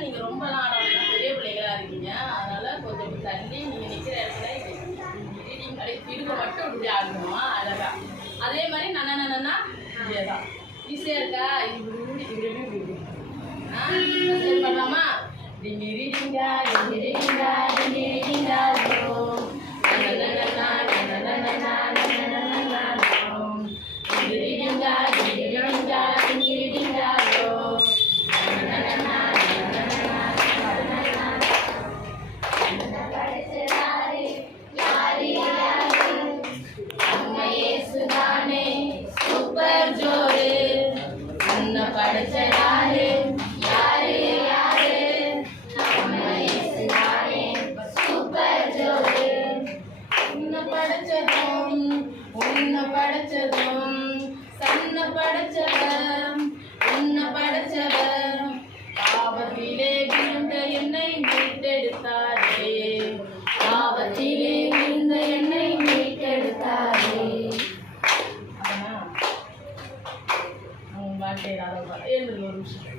நீங்க ரொம்ப பெரிய பிள்ளைகளா இருக்கீங்க. அதனால கொஞ்சம் தள்ளி நீங்க நிக்கிற இடத்துல இடுப்பை மட்டும் இப்படி ஆடணும் அழகா. அதே மாதிரி நன்னா இதேதான் ஈஸியா இருக்கா? இப்படி பண்ணலாமா? சூப்பர் ஜோரு உன்னை படைச்சதாரு யாரு யாரு நம்ம இயேசுதானே சூப்பர் ஜோரு உன்னை படைச்சதும் சன்ன படைச்சவன் உன்னை படைச்சவன் பாவத்திலே விழுந்த என்னை மீட்டெடுத்தாரே பாவத்திலே விழுந்த என்னை மீட்டெடுத்தாரே. வாழ்க்கை ஒரு நிமிஷம்